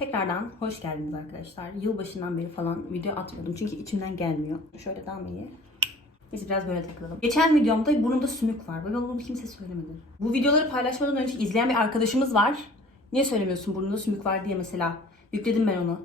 Tekrardan hoş geldiniz arkadaşlar. Yılbaşından beri falan video atmıyordum çünkü içimden gelmiyor. Şöyle daha mı iyi? Biz biraz böyle takılalım. Geçen videomda burnumda sümük var. Böyle bunu kimse söylemedi. Bu videoları paylaşmadan önce izleyen bir arkadaşımız var. Niye söylemiyorsun burnunda sümük var diye mesela. Yükledim ben onu.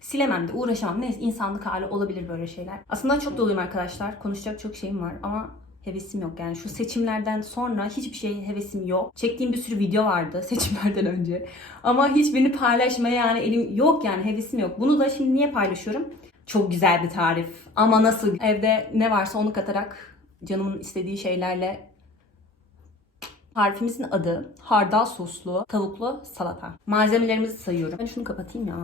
Silemem de uğraşamam. Neyse insanlık hali olabilir böyle şeyler. Aslında çok doluyum arkadaşlar. Konuşacak çok şeyim var ama hevesim yok. Yani şu seçimlerden sonra hiçbir şey hevesim yok. Çektiğim bir sürü video vardı seçimlerden önce. Ama hiçbirini paylaşmaya yani elim yok yani hevesim yok. Bunu da şimdi niye paylaşıyorum? Çok güzel bir tarif. Ama nasıl? Evde ne varsa onu katarak canımın istediği şeylerle Tarifimizin adı hardal soslu tavuklu salata. Malzemelerimizi sayıyorum. Ben şunu kapatayım ya.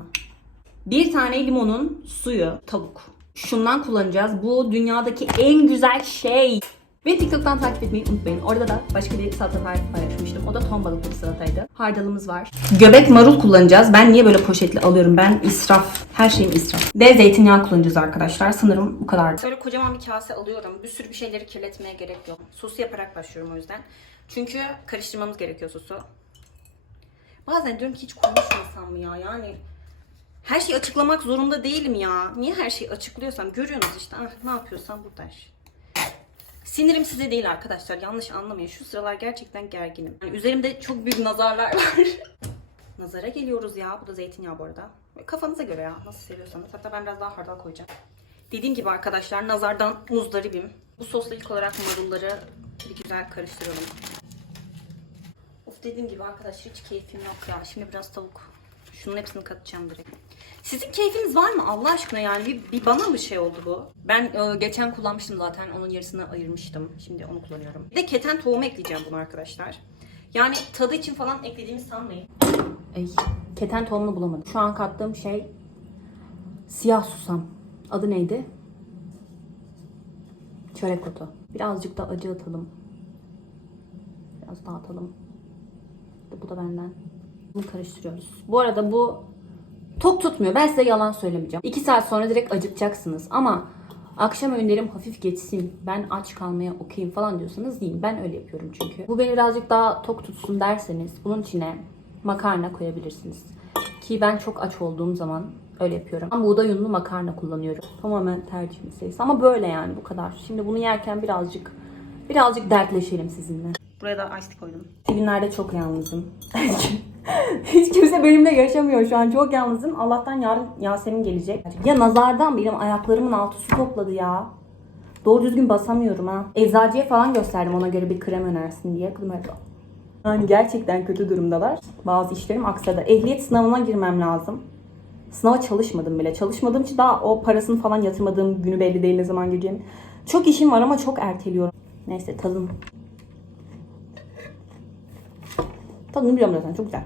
Bir tane limonun suyu, tavuk. Şundan kullanacağız. Bu dünyadaki en güzel şey. Beni TikTok'tan takip etmeyi unutmayın. Orada da başka bir salata tarifi paylaşmıştım. O da ton balıklı bir salataydı. Hardalımız var. Göbek marul kullanacağız. Ben niye böyle poşetli alıyorum? Ben israf. Her şeyim israf. Ve zeytinyağı kullanacağız arkadaşlar. Sanırım bu kadar. Böyle kocaman bir kase alıyorum. Bir sürü bir şeyleri kirletmeye gerek yok. Sosu yaparak başlıyorum o yüzden. Çünkü karıştırmamız gerekiyor sosu. Bazen diyorum ki hiç konuşmasam mı ya? Yani her şeyi açıklamak zorunda değilim ya. Niye her şeyi açıklıyorsam? Görüyorsunuz işte. Ah, ne yapıyorsam burada şey. Sinirim size değil arkadaşlar. Yanlış anlamayın. Şu sıralar gerçekten gerginim. Yani üzerimde çok büyük nazarlar var. Nazara geliyoruz ya. Bu da zeytinyağı bu arada. Kafanıza göre ya. Nasıl seviyorsanız. Hatta ben biraz daha hardal koyacağım. Dediğim gibi arkadaşlar nazardan muzdaribim. Bu sosla ilk olarak marulları bir güzel karıştıralım. Of dediğim gibi arkadaşlar hiç keyfim yok ya. Şimdi biraz tavuk. Şunun hepsini katacağım direkt. Sizin keyfiniz var mı Allah aşkına yani bir, bir bana mı şey oldu bu? Ben e, geçen kullanmıştım zaten onun yarısını ayırmıştım. Şimdi onu kullanıyorum. Bir de keten tohumu ekleyeceğim bunu arkadaşlar. Yani tadı için falan eklediğimi sanmayın. Ey, keten tohumunu bulamadım. Şu an kattığım şey siyah susam. Adı neydi? Çörek otu. Birazcık da acı atalım. Biraz daha atalım. Bu da benden. Bunu karıştırıyoruz. Bu arada bu tok tutmuyor. Ben size yalan söylemeyeceğim. 2 saat sonra direkt acıkacaksınız. Ama akşam öğünlerim hafif geçsin. Ben aç kalmaya okeyim falan diyorsanız deyin. Ben öyle yapıyorum çünkü. Bu beni birazcık daha tok tutsun derseniz bunun içine makarna koyabilirsiniz. Ki ben çok aç olduğum zaman öyle yapıyorum. Ama buğday unlu makarna kullanıyorum. Tamamen tercih meselesi. Ama böyle yani bu kadar. Şimdi bunu yerken birazcık birazcık dertleşelim sizinle. Buraya da ice koydum. Şu günlerde çok yalnızım. Hiç kimse benimle yaşamıyor şu an. Çok yalnızım. Allah'tan yarın Yasemin gelecek. Ya nazardan benim ayaklarımın altı su topladı ya. Doğru düzgün basamıyorum ha. Eczacıya falan gösterdim ona göre bir krem önersin diye. Kızım öyle. Yani gerçekten kötü durumdalar. Bazı işlerim aksadı. Ehliyet sınavına girmem lazım. Sınava çalışmadım bile. Çalışmadığım için daha o parasını falan yatırmadığım günü belli değil ne zaman gireceğim. Çok işim var ama çok erteliyorum. Neyse tadım. Tadını biliyorum zaten çok güzel.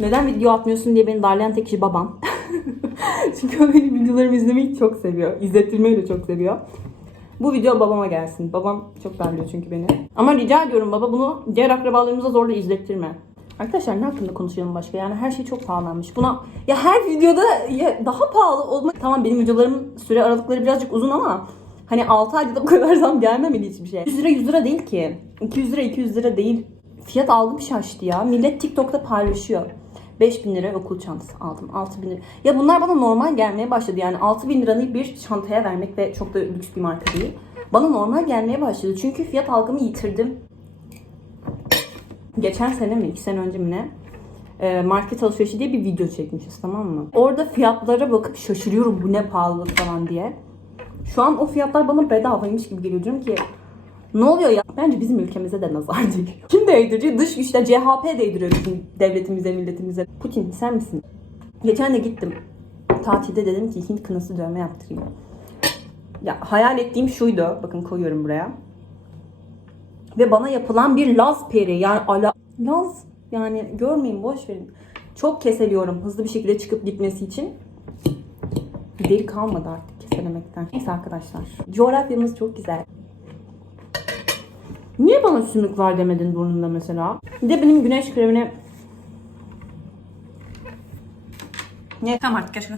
Neden video atmıyorsun diye beni darlayan tek kişi babam. Çünkü o benim videolarımı izlemeyi çok seviyor. İzlettirmeyi de çok seviyor. Bu video babama gelsin. Babam çok darlıyor çünkü beni. Ama rica ediyorum baba bunu diğer akrabalarımıza zorla izlettirme. Arkadaşlar ne hakkında konuşalım başka? Yani her şey çok pahalanmış. Buna ya her videoda ya daha pahalı olmak tamam benim videolarımın süre aralıkları birazcık uzun ama hani 6 ayda da bu kadar zam gelmemeli hiçbir şey. 100 lira 100 lira değil ki. 200 lira 200 lira değil. Fiyat aldım şaştı ya. Millet TikTok'ta paylaşıyor. 5000 lira okul çantası aldım. 6000 lira. Ya bunlar bana normal gelmeye başladı. Yani 6000 lirayı bir çantaya vermek ve çok da lüks bir marka değil. Bana normal gelmeye başladı. Çünkü fiyat algımı yitirdim. Geçen sene mi? 2 sene önce mi ne? Ee, market alışverişi diye bir video çekmişiz tamam mı? Orada fiyatlara bakıp şaşırıyorum bu ne pahalılık falan diye. Şu an o fiyatlar bana bedavaymış gibi geliyor. Diyorum ki ne oluyor ya? Bence bizim ülkemize de nazar değiyor. Kim değdiriyor? Dış güçler CHP değdiriyor bizim devletimize, milletimize. Putin sen misin? Geçen de gittim. Tatilde dedim ki Hint kınası dövme yaptırayım. Ya hayal ettiğim şuydu. Bakın koyuyorum buraya. Ve bana yapılan bir Laz peri. Yani ala... Laz yani görmeyin boş verin. Çok keseliyorum hızlı bir şekilde çıkıp gitmesi için. Deri kalmadı artık keselemekten. Neyse arkadaşlar. Coğrafyamız çok güzel. Niye bana sümük var demedin burnunda mesela? Bir de benim güneş kremine... Ne? Tamam artık şunu.